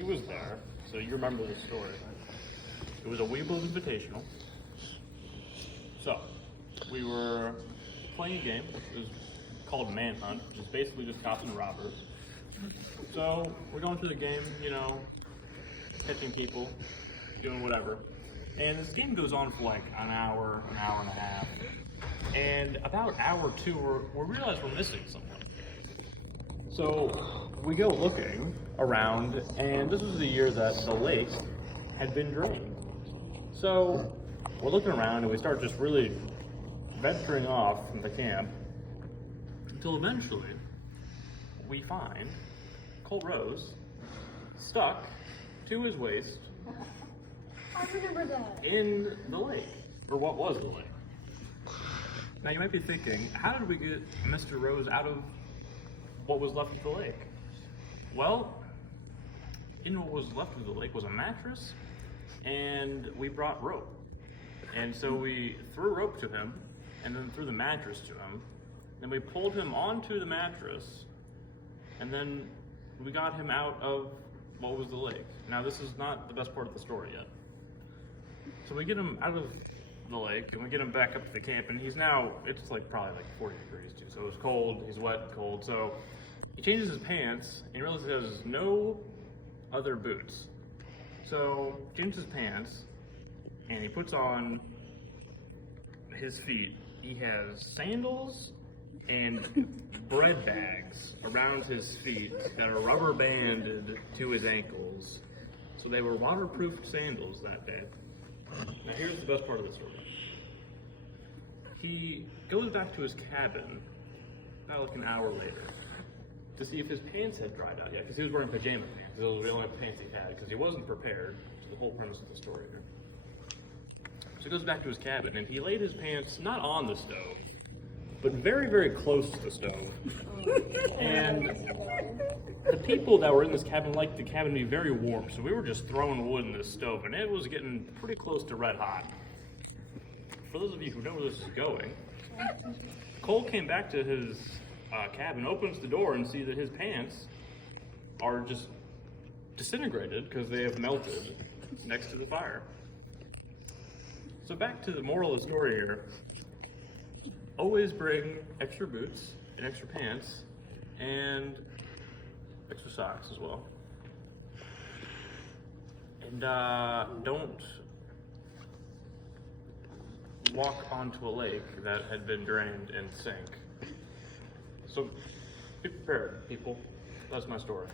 he was there, so you remember the story. It was a Weebles Invitational. So, we were playing a game. It was called Manhunt, which is basically just cops and robbers. So, we're going through the game, catching people, doing whatever. And this game goes on for like an hour and a half. And about hour two, we realize we're missing someone. So we go looking around, and this was the year that the lake had been drained. So we're looking around, and we start just really venturing off from the camp until eventually we find Colt Rose stuck to his waist I remember that. in the lake, or what was the lake. Now you might be thinking, how did we get Mr. Rose out of what was left of the lake? Well, in what was left of the lake was a mattress, and we brought rope. And so we threw rope to him, and then threw the mattress to him. Then we pulled him onto the mattress, and then we got him out of what was the lake. Now this is not the best part of the story yet. So we get him out of the lake, and we get him back up to the camp, and he's now, it's probably 40 degrees too, so it's cold, he's wet and cold, so he changes his pants, and he realizes he has no other boots. So he changes his pants, and he puts on his feet. He has sandals and bread bags around his feet that are rubber banded to his ankles. So they were waterproof sandals that day. Now here's the best part of the story. He goes back to his cabin about an hour later to see if his pants had dried out yet, because he was wearing pajama pants. Those were the only pants he had, because he wasn't prepared to the whole premise of the story here. So he goes back to his cabin, and he laid his pants not on the stove, but very, very close to the stove. And the people that were in this cabin liked the cabin to be very warm, so we were just throwing wood in this stove, and it was getting pretty close to red hot. For those of you who know where this is going, Cole came back to his cabin, opens the door, and sees that his pants are just disintegrated because they have melted next to the fire. So back to the moral of the story here. Always bring extra boots and extra pants and extra socks as well. And don't walk onto a lake that had been drained and sink. So be prepared, people. That's my story.